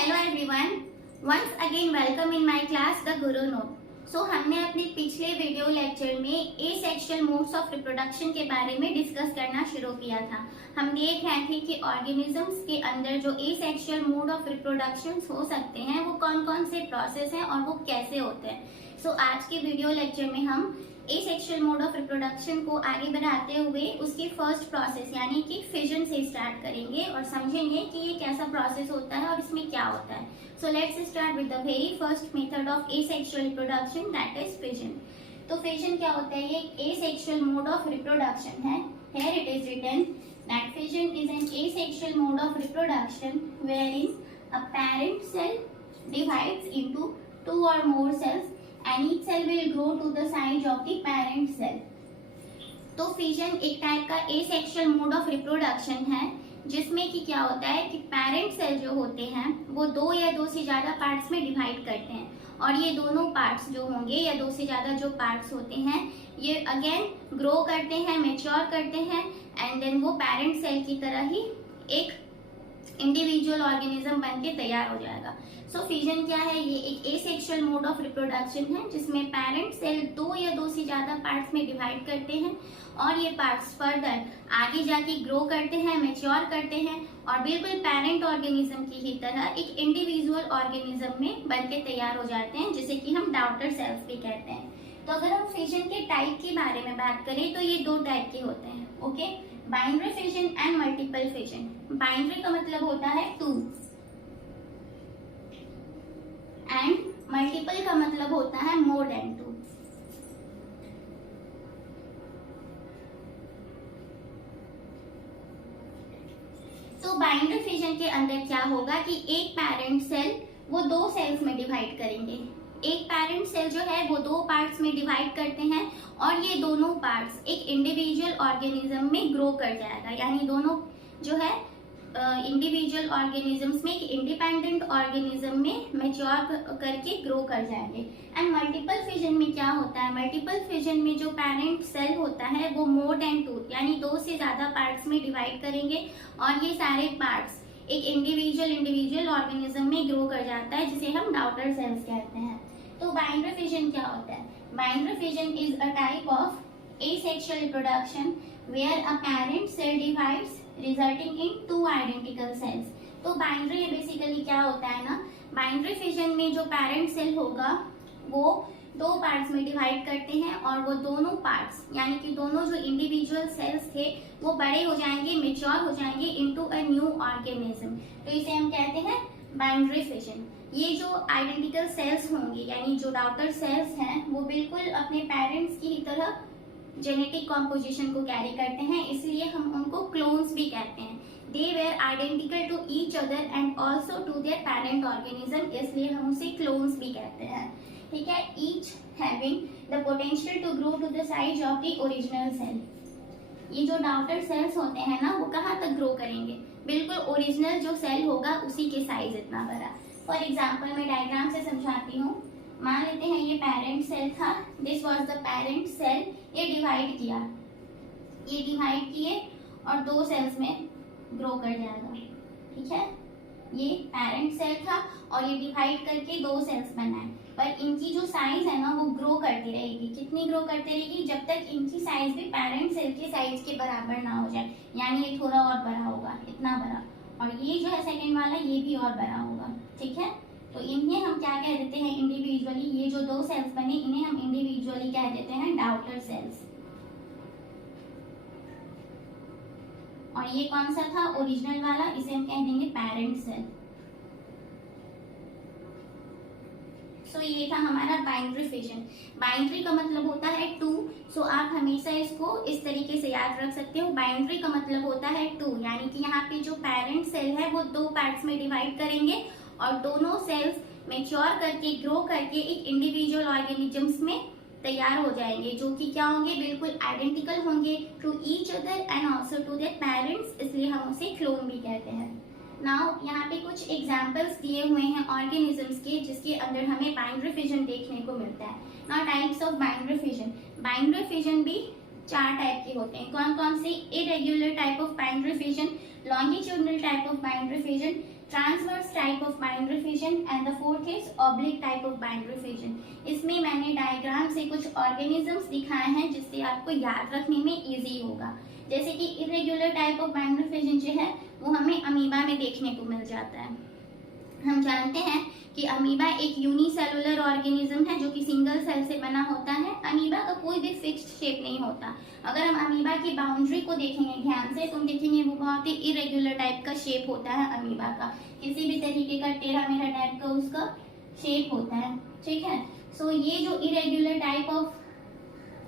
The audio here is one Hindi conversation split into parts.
Hello everyone, once again welcome in my class the Guru note. So हमने अपने पिछले वीडियो लेक्चर में एसेक्सुअल मोड्स ऑफ रिप्रोडक्शन के बारे में डिस्कस करना शुरू किया था। हम देख रहे थे कि ऑर्गेनिजम्स के अंदर जो एसेक्सुअल मोड ऑफ रिप्रोडक्शन हो सकते हैं वो कौन कौन से प्रोसेस हैं और वो कैसे होते हैं। सो आज के वीडियो लेक्चर में हम एसेक्सुअल मोड ऑफ रिप्रोडक्शन को आगे बढ़ाते हुए उसके फर्स्ट प्रोसेस यानी कि फिजन से स्टार्ट करेंगे और समझेंगे कि ये कैसा प्रोसेस होता है और इसमें क्या होता है। So let's start with the very first method of asexual reproduction, that is fission. तो फिजन क्या होता है? ये एसेक्सुअल मोड ऑफ रिप्रोडक्शन है। Here it is written that fission is an asexual mode of reproduction wherein a parent cell divides into two or more cells and each cell will grow to the size of the parent cell। तो फिजन एक टाइप का एसेक्सुअल मोड ऑफ रिप्रोडक्शन है जिसमें कि क्या होता है कि पेरेंट सेल जो होते हैं वो दो या दो से ज्यादा पार्ट्स में डिवाइड करते हैं और ये दोनों पार्ट्स जो होंगे या दो से ज्यादा जो पार्ट्स होते हैं ये अगेन ग्रो करते हैं, मैच्योर करते हैं एंड देन वो पेरेंट सेल की तरह ही एक इंडिविजुअल ऑर्गेनिज्म बन के तैयार हो जाएगा। सो फिजन क्या है? ये एक एसेक्सुअल मोड ऑफ रिप्रोडक्शन है जिसमें पेरेंट सेल दो या दो से ज्यादा पार्ट्स में डिवाइड करते हैं और ये पार्ट्स फर्दर आगे जाके ग्रो करते हैं, मैच्योर करते हैं और बिल्कुल पेरेंट ऑर्गेनिज्म की ही तरह एक इंडिविजुअल ऑर्गेनिज्म में बन के तैयार हो जाते हैं जिसे कि हम डॉटर सेल्स भी कहते हैं। तो अगर हम फिजन के टाइप के बारे में बात करें तो ये दो टाइप के होते हैं, okay? Binary fission and multiple fission. Binary का मतलब होता है टू एंड मल्टीपल का मतलब होता है मोर देन टू। तो बाइनरी फिजन के अंदर क्या होगा कि एक पेरेंट सेल वो दो सेल्स में डिवाइड करेंगे। एक पेरेंट सेल जो है वो दो पार्ट्स में डिवाइड करते हैं और ये दोनों पार्ट्स एक इंडिविजुअल ऑर्गेनिज्म में ग्रो कर जाएगा, यानी दोनों जो है इंडिविजुअल ऑर्गेनिजम्स में एक इंडिपेंडेंट ऑर्गेनिज्म में मैच्योर करके ग्रो कर जाएंगे। एंड मल्टीपल फिजन में क्या होता है? मल्टीपल फिजन में जो पेरेंट सेल होता है वो मोर देन टू यानी दो से ज्यादा पार्ट्स में डिवाइड करेंगे और ये सारे पार्ट्स एक इंडिविजुअल ऑर्गेनिज्म में ग्रो कर जाता है जिसे हम डॉटर सेल्स कहते हैं। तो बाइनरी फिजन क्या होता है? Binary fission is a type of asexual reproduction where a parent cell divides resulting in two identical cells. तो बाइनरी बेसिकली क्या होता है ना, बाइनरी फिजन में जो पेरेंट सेल होगा वो दो पार्ट्स में डिवाइड करते हैं और वो दोनों पार्ट्स यानी कि दोनों जो इंडिविजुअल सेल्स थे वो बड़े हो जाएंगे, मैच्योर हो जाएंगे इनटू अ न्यू ऑर्गेनिज्म। तो इसे हम कहते हैं बाइनरी फिजन। ये जो आइडेंटिकल सेल्स होंगे यानी जो डॉटर सेल्स हैं वो बिल्कुल अपने पेरेंट्स की ही तरह जेनेटिक कॉम्पोजिशन को कैरी करते हैं, इसलिए हम उनको क्लोन्स भी कहते हैं। They were identical to each other and also to their parent organism, इसलिए हम उसे क्लोन्स भी कहते हैं, ठीक है? Each having the potential to grow to the size of the original cell. ये जो डॉटर सेल्स होते हैं ना वो कहाँ तक ग्रो करेंगे? बिल्कुल ओरिजिनल जो सेल होगा उसी के साइज इतना बड़ा। फॉर एग्जाम्पल मैं डायग्राम से समझाती हूँ। मान लेते हैं ये पेरेंट सेल था, this was the parent cell. ये डिवाइड किया, ये डिवाइड किए और दो सेल्स में ग्रो कर जाएगा, ठीक है? ये पेरेंट सेल था और ये डिवाइड करके दो सेल्स बनाए, पर इनकी जो साइज है ना वो ग्रो करती रहेगी। कितनी ग्रो करती रहेगी? जब तक इनकी साइज भी पेरेंट सेल के साइज के बराबर ना हो जाए, यानी ये थोड़ा और बड़ा होगा, इतना बड़ा, और ये जो है सेकेंड वाला ये भी और बड़ा होगा, ठीक है? तो इन्हें हम क्या कह देते हैं? इंडिविजुअली ये जो दो सेल्स बने इन्हें हम इंडिविजुअली कह देते हैं डॉटर सेल्स। और ये कौन सा था? ओरिजिनल वाला, इसे हम कह देंगे पेरेंट सेल। सो ये था हमारा बाइनरी फिजन। बाइनरी का मतलब होता है टू। सो आप हमेशा इसको इस तरीके से याद रख सकते हो। बाइनरी का मतलब होता है टू, यानी कि यहाँ पे जो पेरेंट सेल है वो दो पार्ट्स में डिवाइड करेंगे और दोनों सेल्स मैच्योर करके ग्रो करके एक इंडिविजुअल ऑर्गेनिजम्स में तैयार हो जाएंगे जो कि क्या होंगे? बिल्कुल आइडेंटिकल होंगे to each other and also to their parents, इसलिए हम उसे क्लोन भी कहते हैं। नाउ यहाँ पे कुछ एग्जाम्पल्स दिए हुए हैं ऑर्गेनिजम्स के जिसके अंदर हमें बाइनरी फिजन देखने को मिलता है। Now types of binary fission. Binary fission भी चार टाइप के होते हैं। कौन कौन से? Irregular type of binary fission, longitudinal type of binary fission, transverse type of binary fission and the fourth is oblique type of binary fission. इसमें मैंने डायग्राम से कुछ ऑर्गेनिजम्स दिखाए हैं जिससे आपको याद रखने में इजी होगा। जैसे कि irregular type of binary fission जो है वो हमें अमीबा में देखने को मिल जाता है। हम जानते हैं कि अमीबा एक यूनिसेलुलर ऑर्गेनिज्म है जो कि सिंगल सेल से बना होता है। अमीबा का कोई भी फिक्स्ड शेप नहीं होता। अगर हम अमीबा की बाउंड्री को देखेंगे ध्यान से तो हम देखेंगे वो बहुत ही इरेगुलर टाइप का शेप होता है अमीबा का, किसी भी तरीके का टेढ़ा मेढ़ा टाइप का उसका शेप होता है, ठीक है। सो ये जो irregular type of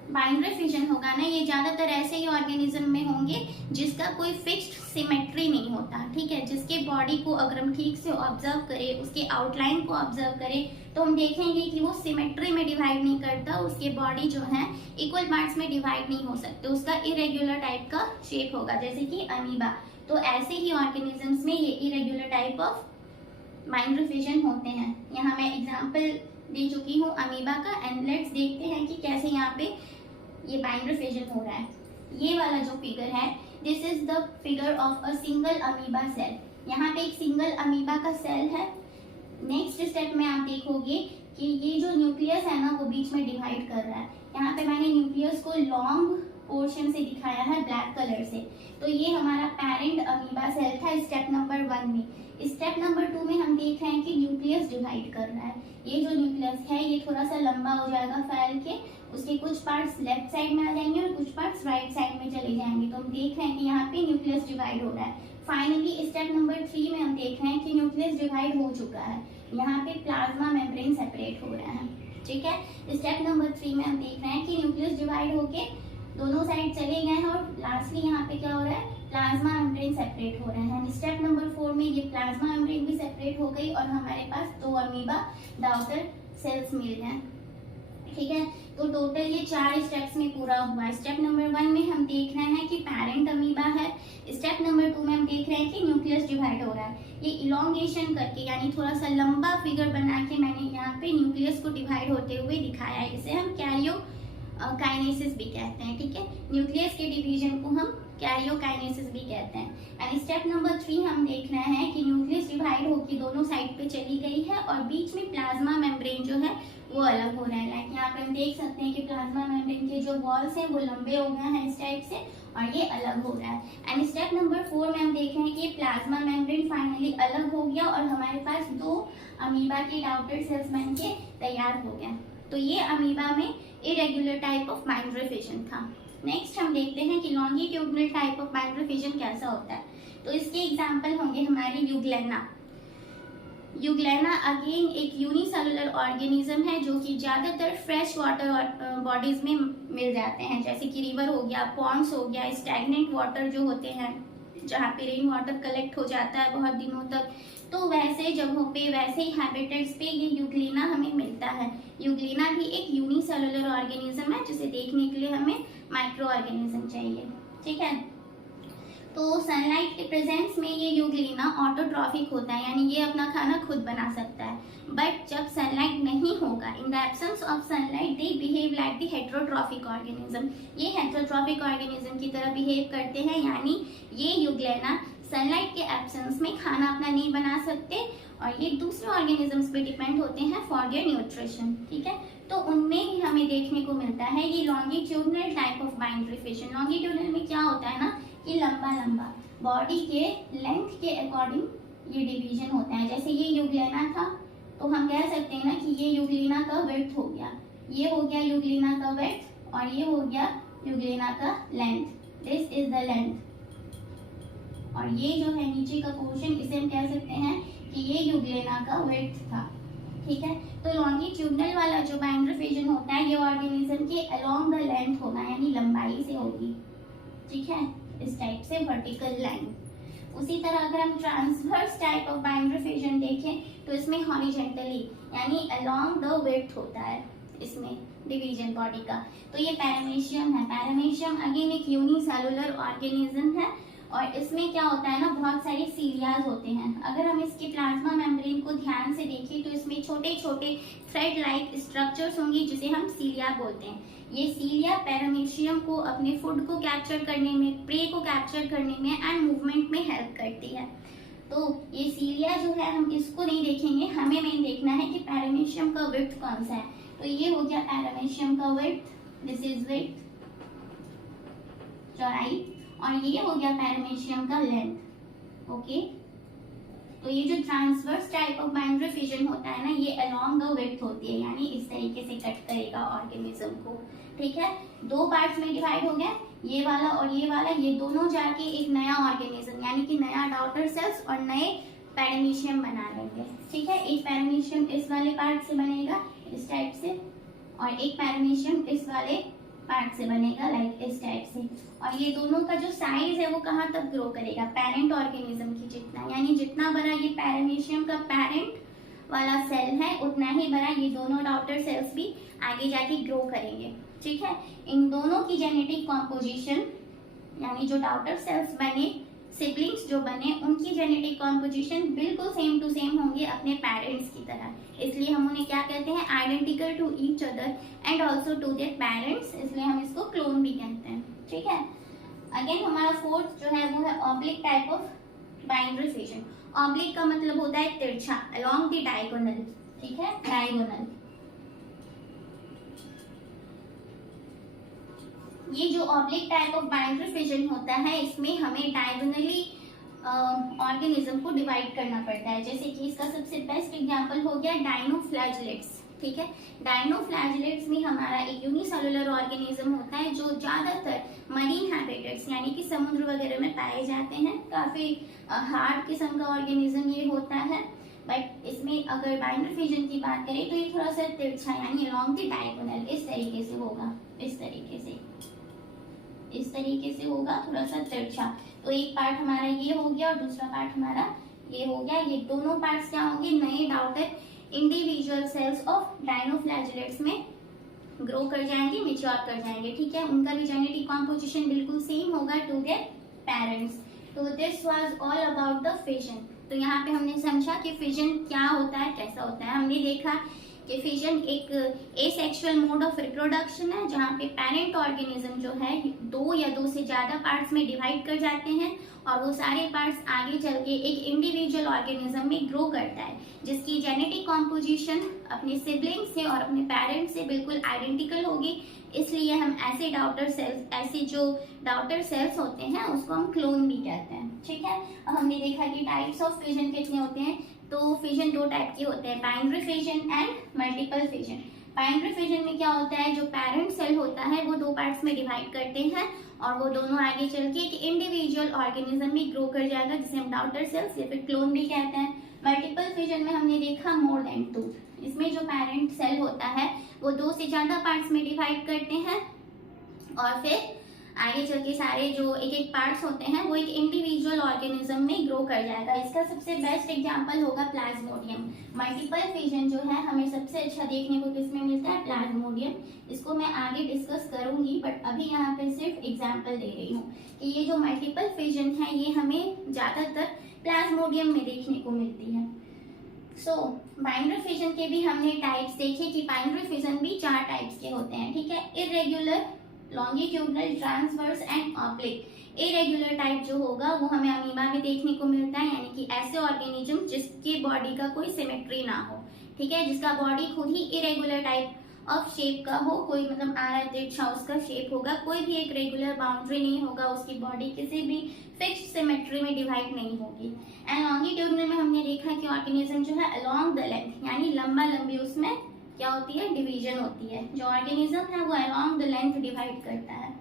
binary fission होगा ना, ये ज्यादातर ऐसे ही ऑर्गेनिज्म में होंगे जिसका कोई फिक्स्ड सिमेट्री नहीं होता, ठीक है। जिसके बॉडी को अगर हम ठीक से ऑब्जर्व करें, उसके आउटलाइन को ऑब्जर्व करें तो हम देखेंगे कि वो सिमेट्री में डिवाइड नहीं करता, उसके बॉडी जो है इक्वल पार्ट्स में डिवाइड नहीं हो सकते, उसका इरेगुलर टाइप का शेप होगा जैसे कि अमीबा। तो ऐसे ही ऑर्गेनिजम्स में ये irregular type of binary fission होते हैं। यहाँ मैं एग्जाम्पल दे चुकी हूँ अमीबा का एंड लेट्स देखते हैं कि कैसे यहाँ पे ये बाइंडरी फिजन हो रहा है। ये वाला जो फिगर है this is the figure of a single amoeba cell. यहाँ पे एक सिंगल अमीबा का सेल है। नेक्स्ट स्टेप में आप देखोगे कि ये जो न्यूक्लियस है ना वो बीच में डिवाइड कर रहा है। यहाँ पे मैंने न्यूक्लियस को लॉन्ग पोर्शन से दिखाया है ब्लैक कलर से। तो ये हमारा पेरेंट अमीबा सेल था स्टेप नंबर 1 में। स्टेप नंबर 2 में हम देख रहे हैं कि न्यूक्लियस डिवाइड कर रहा है। ये जो न्यूक्लियस है ये थोड़ा सा लंबा हो जाएगा फैल के, उसके कुछ पार्ट्स लेफ्ट साइड में आ जाएंगे और कुछ पार्ट्स राइट साइड में चले जाएंगे। तो हम देख रहे हैं कि यहाँ पे न्यूक्लियस डिवाइड हो रहा है। फाइनली स्टेप नंबर 3 में हम देख रहे हैं कि न्यूक्लियस डिवाइड हो चुका है। यहाँ पे प्लाज्मा मेम्ब्रेन सेपरेट हो रहा है, ठीक है। स्टेप नंबर 3 में हम देख रहे हैं कि न्यूक्लियस डिवाइड होके दोनों साइड चले गए हैं और लास्टली यहाँ पे क्या हो रहा है, प्लाज्मा मेम्ब्रेन सेपरेट हो रहे हैं। स्टेप नंबर 4 में ये प्लाज्मा मेम्ब्रेन भी सेपरेट हो गई और हमारे पास 2 अमीबा डॉटर सेल्स मिल गए, ठीक है। तो टोटल ये 4 स्टेप्स में पूरा हुआ। स्टेप नंबर 1 में हम देख रहे हैं कि पेरेंट अमीबा है। स्टेप नंबर 2 में हम देख रहे हैं कि न्यूक्लियस डिवाइड हो रहा है। ये इलोंगेशन करके यानी थोड़ा सा लंबा फिगर बना के मैंने यहाँ पे न्यूक्लियस को डिवाइड होते हुए दिखाया है। इसे हम कैरियोकाइनेसिस भी कहते हैं, ठीक है। न्यूक्लियस के डिवीजन को हम कैरियोकाइनेसिस भी कहते हैं। एंड स्टेप नंबर 3 हम देख रहे हैं कि न्यूक्लियस डिवाइड होकर दोनों साइड पे चली गई है और बीच में प्लाज्मा मेम्ब्रेन जो है वो अलग हो रहा है। लाइक यहाँ पे हम देख सकते हैं कि प्लाज्मा मेम्ब्रेन के जो वॉल्स हैं वो लंबे हो गए हैं इस टाइप से और ये अलग हो रहा है। एंड स्टेप नंबर 4 में हम देख रहे हैं कि प्लाज्मा मेम्ब्रेन फाइनली अलग हो गया और हमारे पास 2 अमीबा के डॉटर सेल्स बन के तैयार हो गया। तो ये अमीबा में irregular type of binary fission था। नेक्स्ट हम देखते हैं कि longitudinal type of binary fission कैसा होता है। तो इसके एग्जाम्पल होंगे हमारे यूग्लेना। यूग्लेना अगेन एक यूनिसेलुलर ऑर्गेनिज्म है जो कि ज्यादातर फ्रेश वाटर बॉडीज में मिल जाते हैं, जैसे कि रिवर हो गया, पॉन्ड्स हो गया, स्टैग्नेंट वाटर जो होते हैं जहाँ पे रेन वाटर कलेक्ट हो जाता है बहुत दिनों तक, तो वैसे जगहों पे वैसे ही हैबिटेट्स पे ये यूग्लेना हमें मिलता है। यूग्लेना भी एक यूनिसेलुलर ऑर्गेनिज्म है जिसे देखने के लिए हमें माइक्रो ऑर्गेनिज्म चाहिए, ठीक है। तो सनलाइट के प्रेजेंस में ये यूग्लेना ऑटोट्रॉफिक होता है, यानी ये अपना खाना खुद बना सकता है। बट जब सनलाइट नहीं होगा, in the absence of sunlight they behave like the heterotrophic organism. ये हेटेरोट्रॉफिक ऑर्गेनिज्म की तरह बिहेव करते हैं, यानी ये यूग्लेना सनलाइट के एब्सेंस में खाना अपना नहीं बना सकते और ये दूसरे ऑर्गेनिजम्स पे डिपेंड होते हैं फॉर देयर न्यूट्रिशन, ठीक है। तो उनमें भी हमें देखने को मिलता है ये longitudinal type of binary fission. Longitudinal में क्या होता है ना कि लंबा लंबा बॉडी के लेंथ के अकॉर्डिंग ये डिवीजन होता है। जैसे ये यूग्लेना था तो हम कह सकते हैं ना कि ये यूग्लेना का विड्थ हो गया, ये हो गया यूग्लेना का विड्थ और ये हो गया यूग्लेना का length. This is the length और ये जो है नीचे का पोर्शन इसे हम कह सकते हैं कि ये यूग्लेना का विड्थ था, ठीक है। तो लॉन्गिट्यूडिनल वाला जो बाइंडरी फिजन होता है ये ऑर्गेनिज्म के अलोंग द लेंथ होगा, यानी लंबाई से होगी, ठीक है, इस टाइप से वर्टिकल लाइन। उसी तरह अगर हम transverse type of binary fission देखें तो इसमें हॉरिजॉन्टली यानी अलोंग द विड्थ होता है इसमें डिवीजन बॉडी का। तो ये पैरामीशियम है। पैरामीशियम अगेन एक यूनिसेलुलर ऑर्गेनिज्म है और इसमें क्या होता है ना बहुत सारे सीलियाज होते हैं। अगर हम इसके प्लाज्मा मेम्ब्रेन को ध्यान से देखें तो इसमें छोटे छोटे थ्रेड लाइक स्ट्रक्चर्स होंगे जिसे हम सीलिया बोलते हैं। ये सीलिया पैरामीशियम को अपने फूड को कैप्चर करने में, प्रे को कैप्चर करने में एंड मूवमेंट में हेल्प करती है। तो ये सीलिया जो है हम इसको नहीं देखेंगे, हमें मेन देखना है कि पैरामीशियम का विड्थ कौन सा है। तो ये हो गया पैरामीशियम का विड्थ, दिस इज विड्थ, चौड़ाई, और ये हो गया पैरामीशियम का लेंथ। ओके, तो ये जो transverse type of binary fission होता है ना, ये अलोंग द विड्थ होती है, यानी इस तरीके से कट करेगा ऑर्गेनिज्म को। ठीक है, दो पार्ट्स में डिवाइड हो गया, ये वाला और ये वाला, ये दोनों जाके एक नया ऑर्गेनिज्म यानी कि नया डॉटर सेल्स और नए पैरामीशियम बना लेंगे। ठीक है, एक पैरामीशियम इस वाले पार्ट से बनेगा इस टाइप से, और एक पैरामीशियम इस वाले पार्ट से बनेगा लाइक इस टाइप से। और ये दोनों का जो साइज है वो कहाँ तक ग्रो करेगा, पेरेंट ऑर्गेनिज्म की जितना, यानी जितना बड़ा ये पैरामीशियम का पेरेंट वाला सेल है उतना ही बड़ा ये दोनों डॉटर सेल्स भी आगे जाके ग्रो करेंगे। ठीक है, इन दोनों की जेनेटिक कॉम्पोजिशन यानी जो डॉटर सेल्स बने, सिबलिंग्स जो बने, उनकी जेनेटिक कॉम्पोजिशन बिल्कुल सेम टू सेम होंगे अपने पेरेंट्स की तरह, इसलिए हम उन्हें क्या कहते हैं, identical to each other and also to their parents, इसलिए हम इसको क्लोन भी कहते हैं। ठीक है, अगेन हमारा फोर्थ जो है वो है oblique type of binary fission. Oblique का मतलब होता है तिरछा, अलोंग द डायगोनल। ठीक है, डायगोनल। ये जो oblique type of binary fission होता है, इसमें हमें डायगोनली ऑर्गेनिज्म को डिवाइड करना पड़ता है। जैसे कि इसका सबसे बेस्ट एग्जांपल हो गया डायनोफ्लैजिलेट्स। ठीक है, डायनोफ्लैजिलेट्स में हमारा एक यूनिसेलुलर ऑर्गेनिज्म होता है जो ज्यादातर मरीन हैबिटेट्स यानी कि समुद्र वगैरह में पाए जाते हैं। काफी हार्ड किस्म का ऑर्गेनिज्म ये होता है, बट इसमें अगर बाइंडरी फिजन की बात करें तो ये थोड़ा सा तिरछा यानी अलोंग द डायगोनल इस तरीके से होगा, इस तरीके से होगा, थोड़ा सा तिरछा। तो एक पार्ट हमारा ये हो गया और दूसरा पार्ट हमारा ये हो गया। ये दोनों पार्ट्स क्या होंगे, नए daughter individual cells of dinoflagellates में ग्रो कर जाएंगे, मैच्योर कर जाएंगे। ठीक है, उनका भी जेनेटिक कॉम्पोजिशन बिल्कुल सेम होगा टू देयर पेरेंट्स। तो this was all about the fission. तो यहाँ पे हमने समझा कि फिजन क्या होता है, कैसा होता है। हमने देखा कि फिजन एक एसेक्सुअल मोड ऑफ रिप्रोडक्शन है जहाँ पे पेरेंट ऑर्गेनिज्म जो है दो या दो से ज्यादा पार्ट्स में डिवाइड कर जाते हैं और वो सारे पार्ट्स आगे चल के एक इंडिविजुअल ऑर्गेनिज्म में ग्रो करता है, जिसकी जेनेटिक कॉम्पोजिशन अपने सिबलिंग से और अपने पेरेंट्स से बिल्कुल आइडेंटिकल होगी। इसलिए हम ऐसे जो डॉटर सेल्स होते हैं उसको हम क्लोन भी कहते हैं। ठीक है, अब हमने देखा कि टाइप्स ऑफ फिजन कितने होते हैं। तो फिजन दो टाइप के होते हैं, binary fission and multiple fission. Binary fission में क्या होता है, जो पेरेंट सेल होता है वो दो पार्ट्स में डिवाइड करते हैं और वो दोनों आगे चल के एक इंडिविजुअल ऑर्गेनिज्म में ग्रो कर जाएगा, जिसे हम डॉटर सेल्स या फिर क्लोन भी कहते हैं। मल्टीपल फिजन में हमने देखा मोर देन टू, इसमें जो पेरेंट सेल होता है वो दो से ज्यादा पार्ट्स में डिवाइड करते हैं और फिर आगे चल के सारे जो एक एक पार्ट्स होते हैं वो एक इंडिविजुअल ऑर्गेनिज्म में ग्रो कर जाएगा। इसका सबसे बेस्ट एग्जांपल होगा प्लाज्मोडियम। मल्टीपल फिजन जो है हमें सबसे अच्छा देखने को किसमें मिलता है, प्लाज्मोडियम। इसको मैं आगे डिस्कस करूंगी, बट अभी यहाँ पे सिर्फ एग्जांपल दे रही हूँ कि ये जो मल्टीपल फिजन है ये हमें ज्यादातर प्लाज्मोडियम में देखने को मिलती है। सो बाइंडरी फिजन के भी हमने टाइप्स देखे कि बाइंडरी फिजन भी 4 टाइप्स के होते हैं। ठीक है, irregular, longitudinal, transverse and oblique. Irregular type जो होगा वो हमें अमीबा में देखने को मिलता है, यानी कि ऐसे ऑर्गेनिज्म जिसके बॉडी का कोई सिमेट्री ना हो। ठीक है, जिसका बॉडी खुद ही इरेगुलर टाइप ऑफ शेप का हो, कोई मतलब आरा तिरछा उसका शेप होगा, कोई भी एक रेगुलर बाउंड्री नहीं होगा, उसकी बॉडी किसी भी फिक्स्ड सिमेट्री में डिवाइड नहीं होगी। एंड लॉन्गिट्यूडनल में हमने देखा कि ऑर्गेनिज्म जो है अलोंग द लेंथ यानी लंबा लंबी उसमें क्या होती है, डिवीजन होती है। जो ऑर्गेनिज्म है वो अलोंग द लेंथ डिवाइड करता है,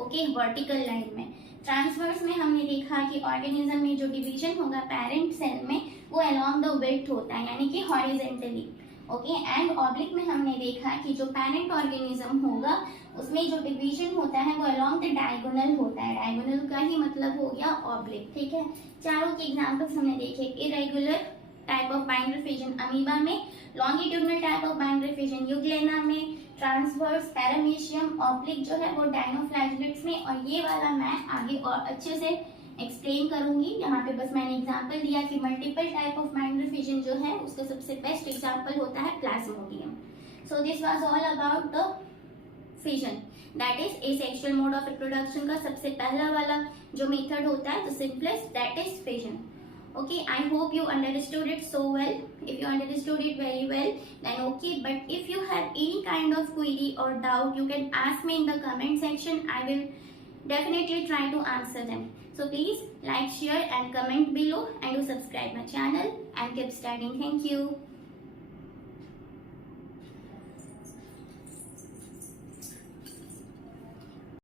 ओके, वर्टिकल लाइन में। ट्रांसवर्स में हमने देखा कि ऑर्गेनिज्म में जो डिवीजन होगा पेरेंट सेल में वो अलोंग द विड्थ होता है, यानी कि हॉरिजॉन्टली, ओके। एंड ऑब्लिक में हमने देखा कि जो पेरेंट ऑर्गेनिज्म होगा उसमें जो डिवीजन होता है वो अलोंग द डायगोनल होता है। डायगोनल का ही मतलब हो गया ऑब्लिक। ठीक है, चारों के एग्जांपल्स हमने देखे, irregular type of binary fission amoeba में, longitudinal type of binary fission euglena में, ट्रांसवर्स पैरामीशियम, ऑब्लिक जो है वो डायनोफ्लैजिलेट्स में, और ये वाला मैं आगे और अच्छे से एक्सप्लेन करूंगी। यहाँ पे बस मैंने एग्जांपल दिया कि multiple type of binary fission जो है उसका सबसे बेस्ट एग्जांपल होता है Plasmodium. So this was all about the fission, that is asexual mode of reproduction का सबसे पहला वाला जो मेथड होता है, the simplest, that is fission. Okay, I hope you understood it so well. If you understood it very well, then okay. But if you have any kind of query or doubt, you can ask me in the comment section. I will definitely try to answer them. So please like, share and comment below, and do subscribe my channel and keep studying. Thank you.